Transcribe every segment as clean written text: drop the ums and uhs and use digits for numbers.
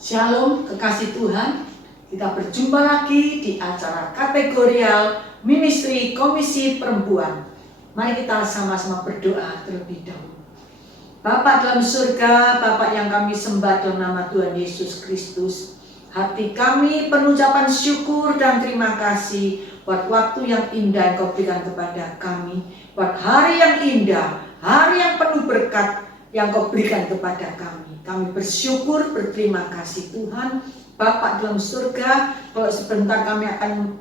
Shalom kekasih Tuhan, kita berjumpa lagi di acara kategorial Ministry Komisi Perempuan. Mari kita sama-sama berdoa terlebih dahulu. Bapa dalam surga, Bapa yang kami sembah dalam nama Tuhan Yesus Kristus, hati kami penuh ucapan syukur dan terima kasih buat waktu yang indah yang Kau berikan kepada kami, buat hari yang indah, hari yang penuh berkat yang Kau berikan kepada kami. Kami bersyukur, berterima kasih Tuhan. Bapa dalam surga, kalau sebentar kami akan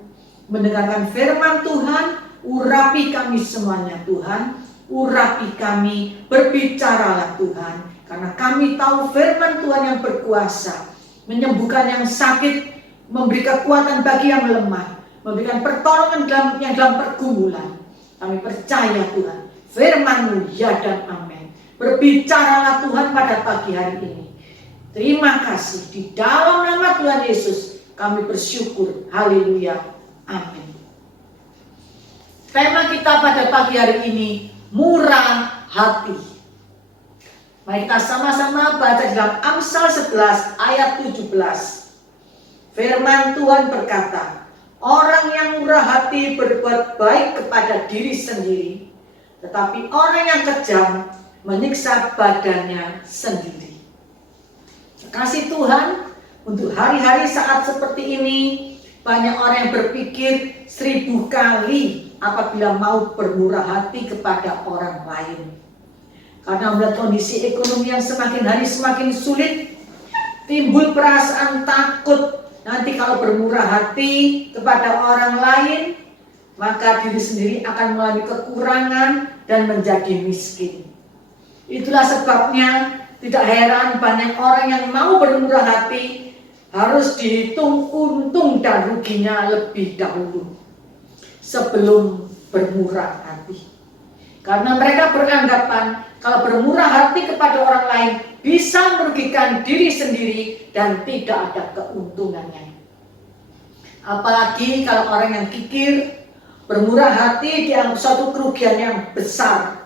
mendengarkan firman Tuhan, urapi kami semuanya Tuhan, urapi kami, berbicaralah Tuhan, karena kami tahu firman Tuhan yang berkuasa, menyembuhkan yang sakit, memberi kekuatan bagi yang lemah, memberikan pertolongan yang dalam pergumulan. Kami percaya Tuhan, firman-Mu ya dan amin. Berbicaralah Tuhan pada pagi hari ini. Terima kasih, di dalam nama Tuhan Yesus kami bersyukur. Haleluya, amin. Tema kita pada pagi hari ini, murah hati. Mari kita sama-sama baca dalam Amsal 11 ayat 17. Firman Tuhan berkata, orang yang murah hati berbuat baik kepada diri sendiri, tetapi orang yang kejam menyiksa badannya sendiri. Kasih Tuhan, untuk hari-hari saat seperti ini, banyak orang yang berpikir 1000 kali apabila mau bermurah hati kepada orang lain. Karena melihat kondisi ekonomi yang semakin hari semakin sulit, timbul perasaan takut nanti kalau bermurah hati kepada orang lain, maka diri sendiri akan mengalami kekurangan dan menjadi miskin. Itulah sebabnya tidak heran banyak orang yang mau bermurah hati harus dihitung untung dan ruginya lebih dahulu sebelum bermurah hati. Karena mereka beranggapan kalau bermurah hati kepada orang lain bisa merugikan diri sendiri dan tidak ada keuntungannya. Apalagi kalau orang yang kikir, bermurah hati dianggap suatu kerugian yang besar.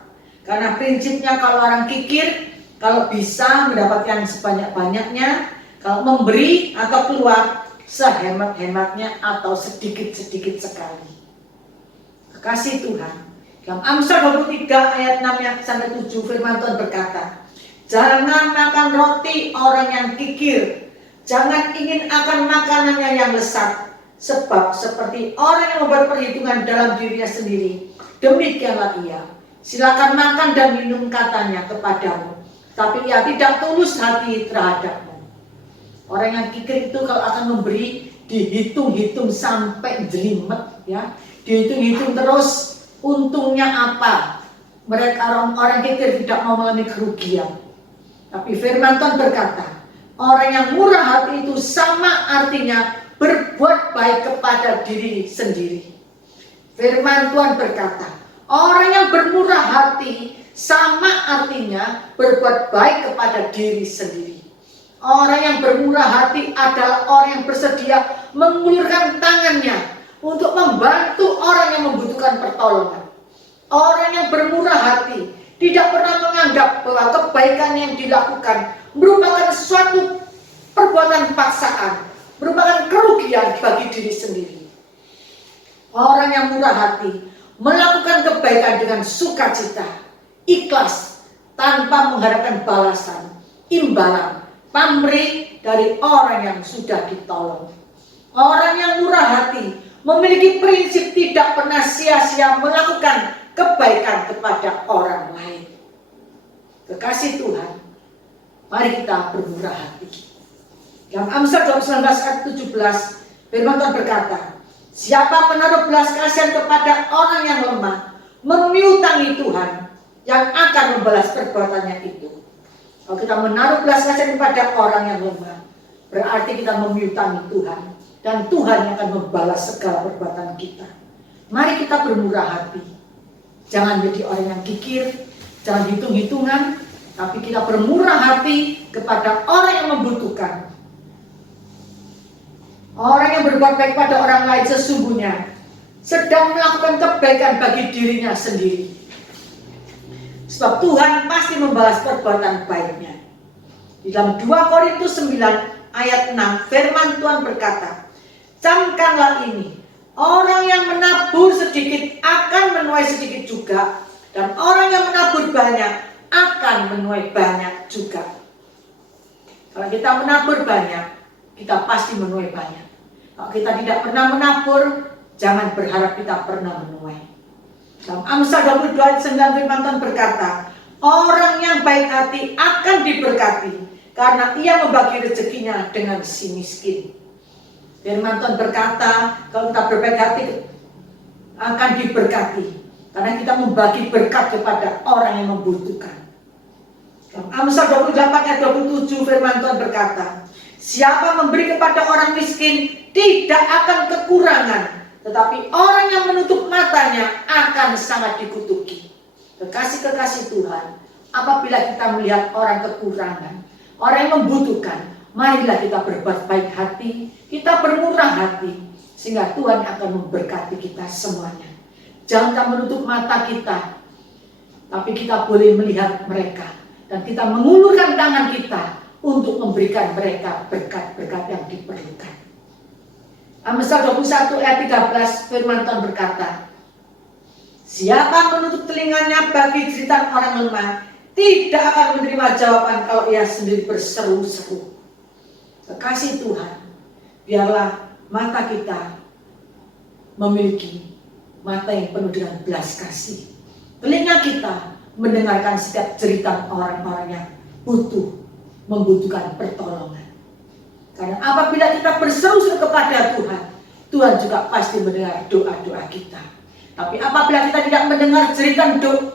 Karena prinsipnya kalau orang kikir, kalau bisa mendapatkan sebanyak-banyaknya, kalau memberi atau keluar sehemat-hematnya atau sedikit-sedikit sekali. Kasih Tuhan, dalam Amsal 23 ayat 6-7 firman Tuhan berkata, jangan makan roti orang yang kikir, jangan ingin akan makanannya yang lesat, sebab seperti orang yang membuat perhitungan dalam dirinya sendiri, demikianlah ia. Silakan makan dan minum katanya kepadamu, tapi ia tidak tulus hati terhadapmu. Orang yang kikir itu kalau akan memberi, dihitung-hitung sampai jelimet, ya, dihitung-hitung terus untungnya apa. Mereka orang kikir tidak mau mengalami kerugian. Tapi firman Tuhan berkata, orang yang murah hati itu sama artinya berbuat baik kepada diri sendiri. Firman Tuhan berkata, orang yang bermurah hati sama artinya berbuat baik kepada diri sendiri. Orang yang bermurah hati adalah orang yang bersedia mengulurkan tangannya untuk membantu orang yang membutuhkan pertolongan. Orang yang bermurah hati tidak pernah menganggap bahwa kebaikan yang dilakukan merupakan suatu perbuatan paksaan, merupakan kerugian bagi diri sendiri. Orang yang murah hati melakukan kebaikan dengan sukacita, ikhlas, tanpa mengharapkan balasan, imbalan, pamrih dari orang yang sudah ditolong. Orang yang murah hati memiliki prinsip tidak pernah sia-sia melakukan kebaikan kepada orang lain. Kekasih Tuhan, mari kita bermurah hati. Dalam Amsal 19 ayat 17, firman Tuhan berkata, siapa menaruh belas kasihan kepada orang yang lemah, memiutangi Tuhan yang akan membalas perbuatannya itu. Kalau kita menaruh belas kasihan kepada orang yang lemah, berarti kita memiutangi Tuhan, dan Tuhan yang akan membalas segala perbuatan kita. Mari kita bermurah hati. Jangan jadi orang yang kikir, jangan hitung-hitungan, tapi kita bermurah hati kepada orang yang membutuhkan. Orang yang berbuat baik pada orang lain sesungguhnya sedang melakukan kebaikan bagi dirinya sendiri. Sebab Tuhan pasti membalas perbuatan baiknya. Di dalam 2 Korintus 9 ayat 6, firman Tuhan berkata, camkanlah ini, orang yang menabur sedikit akan menuai sedikit juga, dan orang yang menabur banyak akan menuai banyak juga. Kalau kita menabur banyak, kita pasti menuai banyak. Kalau kita tidak pernah menabur, jangan berharap kita pernah menuai. Dalam Amsal 22 ayat 9 firman Tuhan berkata, orang yang baik hati akan diberkati, karena ia membagi rezekinya dengan si miskin. Firman Tuhan berkata, kalau kita berbaik hati akan diberkati, karena kita membagi berkat kepada orang yang membutuhkan. Dalam Amsal 28 ayat 27 firman Tuhan berkata, siapa memberi kepada orang miskin tidak akan kekurangan, tetapi orang yang menutup matanya akan sangat dikutuki. Kekasih-kekasih Tuhan, apabila kita melihat orang kekurangan, orang yang membutuhkan, marilah kita berbuat baik hati, kita bermurah hati, sehingga Tuhan akan memberkati kita semuanya. Jangan menutup mata kita, tapi kita boleh melihat mereka, dan kita mengulurkan tangan kita untuk memberikan mereka berkat-berkat yang diperlukan. Amsal 21 ayat 13 firman Tuhan berkata, siapa menutup telinganya bagi jeritan orang lemah, tidak akan menerima jawaban kalau ia sendiri berseru-seru. Kekasih Tuhan, biarlah mata kita memiliki mata yang penuh dengan belas kasih. Telinga kita mendengarkan setiap cerita orang-orang yang membutuhkan pertolongan. Karena apabila kita berseru-seru kepada Tuhan, Tuhan juga pasti mendengar doa-doa kita. Tapi apabila kita tidak mendengar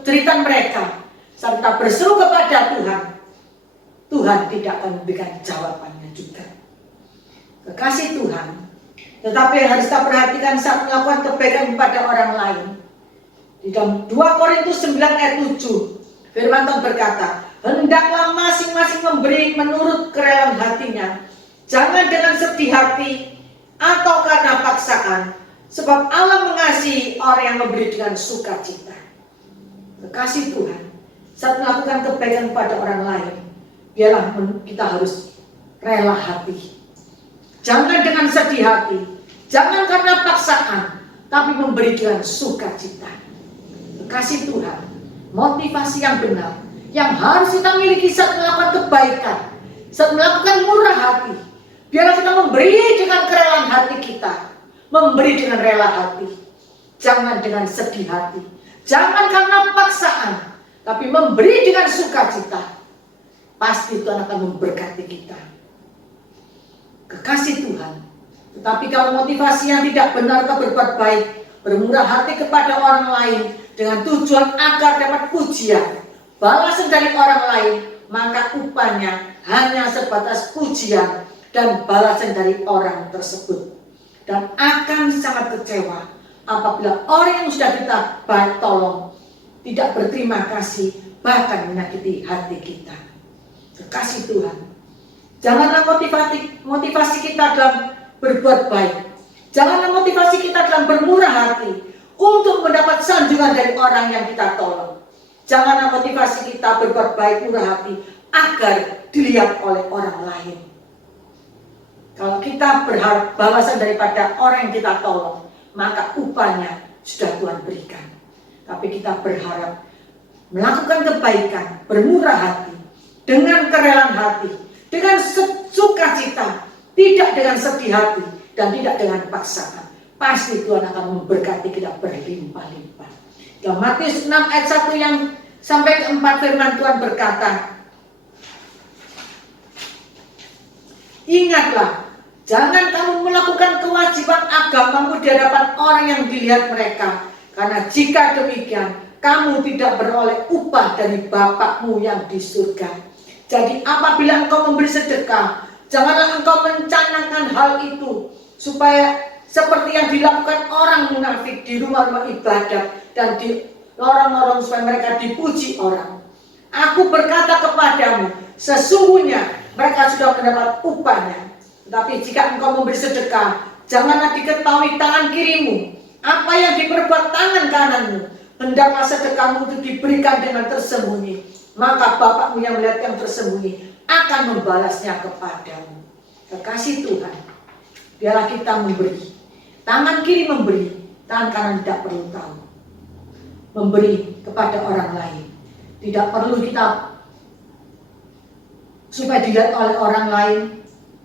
cerita mereka, saat kita berseru kepada Tuhan, Tuhan tidak akan memberikan jawabannya juga. Kekasih Tuhan, tetapi yang harus kita perhatikan saat melakukan kebaikan kepada orang lain. Di dalam 2 Korintus 9 ayat 7, firman Tuhan berkata, hendaklah masing-masing memberi menurut kerelaan hatinya, jangan dengan sedih hati atau karena paksaan, sebab Allah mengasihi orang yang memberi dengan sukacita. Kekasih Tuhan, saat melakukan kebaikan kepada orang lain, biarlah kita harus rela hati. Jangan dengan sedih hati, jangan karena paksaan, tapi memberi dengan sukacita. Kekasih Tuhan, motivasi yang benar yang harus kita miliki saat melakukan kebaikan, saat melakukan murah hati, biarlah kita memberi dengan kerelaan hati kita, memberi dengan rela hati, jangan dengan sedih hati, jangan karena paksaan, tapi memberi dengan sukacita. Pasti Tuhan akan memberkati kita. Kekasih Tuhan, tetapi kalau motivasi yang tidak benar atau berbuat baik, bermurah hati kepada orang lain dengan tujuan agar dapat pujian, balasan dari orang lain, maka upahnya hanya sebatas pujian dan balasan dari orang tersebut. Dan akan sangat kecewa apabila orang yang sudah kita tolong tidak berterima kasih, bahkan menyakiti hati kita. Kekasih Tuhan, janganlah motivasi kita dalam berbuat baik, janganlah motivasi kita dalam bermurah hati untuk mendapat sanjungan dari orang yang kita tolong. Janganlah motivasi kita berbuat baik, murah hati agar dilihat oleh orang lain. Kalau kita berharap balasan daripada orang yang kita tolong, maka upahnya sudah Tuhan berikan. Tapi kita berharap melakukan kebaikan, bermurah hati, dengan kerelaan hati, dengan sukacita, tidak dengan sedih hati, dan tidak dengan paksaan. Pasti Tuhan akan memberkati kita berlimpah-limpah. Dalam Matius 6 ayat 1 yang sampai ke 4 firman Tuhan berkata, ingatlah, jangan kamu melakukan kewajiban agamamu di hadapan orang yang dilihat mereka, karena jika demikian kamu tidak beroleh upah dari Bapakmu yang di surga. Jadi apabila engkau memberi sedekah, janganlah engkau mencanangkan hal itu supaya seperti yang dilakukan orang munafik di rumah-rumah ibadat dan di lorong-lorong supaya mereka dipuji orang. Aku berkata kepadamu, sesungguhnya mereka sudah mendapat upahnya. Tetapi jika engkau memberi sedekah, janganlah diketahui tangan kirimu apa yang diperbuat tangan kananmu. Hendaklah sedekahmu itu diberikan dengan tersembunyi, maka Bapakmu yang melihat yang tersembunyi akan membalasnya kepadamu. Kekasih Tuhan, biarlah kita memberi. Tangan kiri memberi, tangan kanan tidak perlu tahu. Memberi kepada orang lain. Tidak perlu kita supaya dilihat oleh orang lain,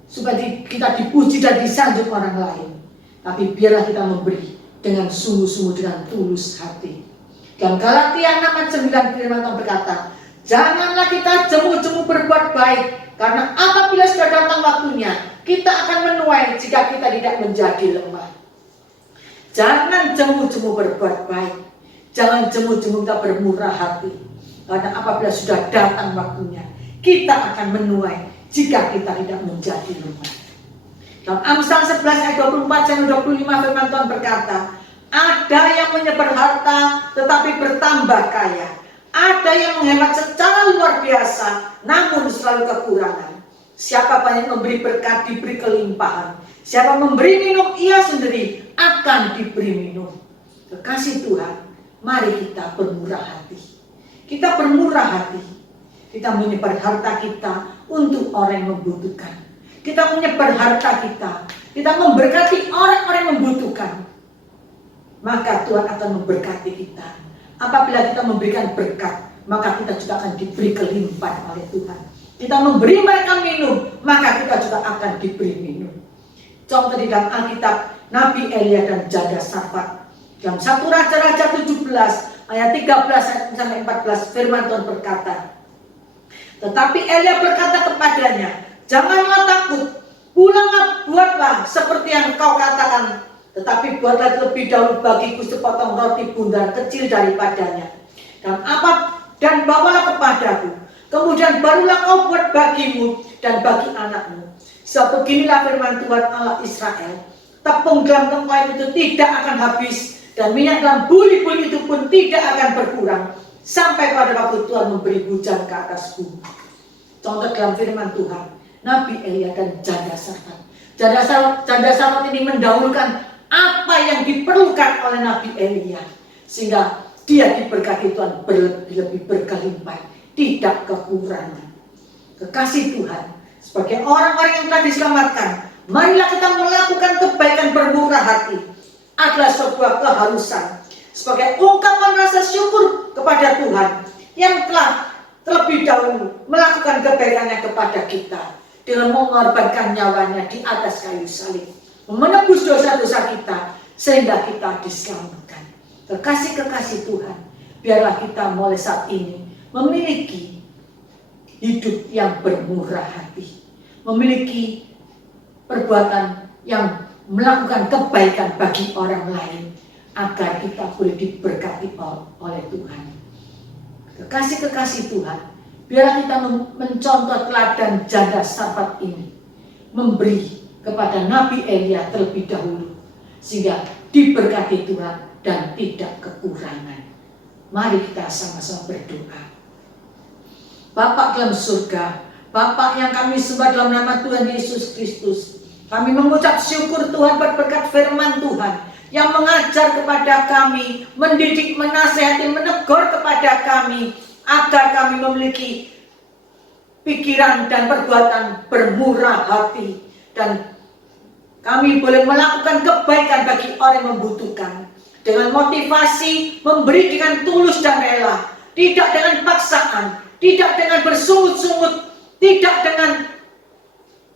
supaya kita dipuji dan disanjung orang lain. Tapi biarlah kita memberi dengan sungguh-sungguh, dengan tulus hati. Dan Galatia 6:9 firman Tuhan berkata, janganlah kita jemu-jemu berbuat baik, karena apabila sudah datang waktunya, kita akan menuai jika kita tidak menjadi lemah. Jangan jemu-jemu berbuat baik, jangan jemu-jemu kita bermurah hati, karena apabila sudah datang waktunya, kita akan menuai jika kita tidak menjadi lemah. Dalam Amsal 11 ayat 24-25 firman Tuhan berkata, ada yang menyebar harta tetapi bertambah kaya, ada yang menghemat secara luar biasa namun selalu kekurangan. Siapa banyak memberi berkat diberi kelimpahan, siapa memberi minum ia sendiri akan diberi minum. Kekasih Tuhan, mari kita bermurah hati. Kita bermurah hati. Kita menyebar harta kita untuk orang yang membutuhkan. Kita menyebar harta kita memberkati orang-orang yang membutuhkan. Maka Tuhan akan memberkati kita. Apabila kita memberikan berkat, maka kita juga akan diberi kelimpahan oleh Tuhan. Kita memberi mereka minum, maka kita juga akan diberi minum. Contoh di dalam Alkitab, Nabi Elia dan janda Safat. Dalam 1 Raja-Raja 17 ayat 13-14 firman Tuhan berkata, tetapi Elia berkata kepadanya, janganlah takut, pulanglah, buatlah seperti yang kau katakan, tetapi buatlah terlebih dahulu bagiku sepotong roti bundar kecil daripadanya, dan bawalah kepadaku, kemudian barulah kau buat bagimu dan bagi anakmu. Sebab beginilah firman Tuhan Allah Israel, tepung dalam tempatmu itu tidak akan habis, dan minyak dalam buli-buli itu pun tidak akan berkurang, sampai pada waktu Tuhan memberi hujan ke atas bumi. Contoh dalam firman Tuhan, Nabi Elia dan janda Safat. Janda Safat ini mendahulukan apa yang diperlukan oleh Nabi Elia, sehingga dia diberkati Tuhan lebih berkelimpahan, tidak kekurangan. Kekasih Tuhan, sebagai orang-orang yang telah diselamatkan, marilah kita melakukan kebaikan bermurah hati. Adalah sebuah keharusan sebagai ungkapan rasa syukur kepada Tuhan yang telah terlebih dahulu melakukan kebaikannya kepada kita dengan mengorbankan nyawanya di atas kayu salib, menebus dosa-dosa kita sehingga kita diselamatkan. Kekasih-kekasih Tuhan, biarlah kita mulai saat ini memiliki hidup yang bermurah hati, memiliki perbuatan yang melakukan kebaikan bagi orang lain, agar kita boleh diberkati oleh Tuhan. Kekasih-kekasih Tuhan, biarlah kita mencontoh teladan janda Safat ini, memberi kepada Nabi Elia terlebih dahulu, sehingga diberkati Tuhan dan tidak kekurangan. Mari kita sama-sama berdoa. Bapa dalam surga, Bapa yang kami sembah dalam nama Tuhan Yesus Kristus, kami mengucap syukur Tuhan berkat firman Tuhan yang mengajar kepada kami, mendidik, menasihati, menegur kepada kami, agar kami memiliki pikiran dan perbuatan bermurah hati, dan kami boleh melakukan kebaikan bagi orang yang membutuhkan, dengan motivasi memberi dengan tulus dan rela, tidak dengan paksaan, tidak dengan bersungut-sungut, tidak dengan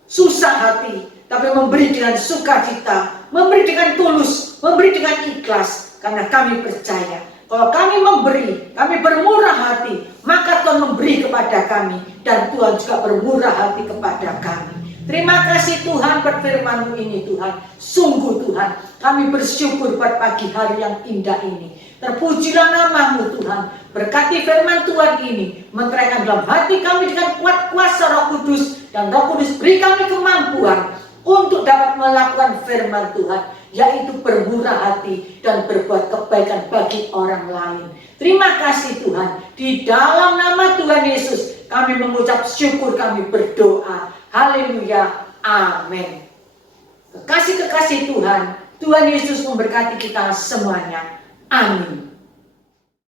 susah hati, tapi memberi dengan sukacita, memberi dengan tulus, memberi dengan ikhlas, karena kami percaya kalau kami memberi, kami bermurah hati, maka Tuhan memberi kepada kami, dan Tuhan juga bermurah hati kepada kami. Terima kasih Tuhan buat firman-Mu ini Tuhan. Sungguh Tuhan, kami bersyukur buat pagi hari yang indah ini. Terpujilah nama-Mu Tuhan. Berkati firman Tuhan ini, menerangkan dalam hati kami dengan kuat kuasa Roh Kudus, dan Roh Kudus beri kami kemampuan untuk dapat melakukan firman Tuhan, yaitu bermurah hati dan berbuat kebaikan bagi orang lain. Terima kasih Tuhan. Di dalam nama Tuhan Yesus kami mengucap syukur, kami berdoa. Haleluya. Amin. Kekasih-kekasih Tuhan, Tuhan Yesus memberkati kita semuanya. Amin.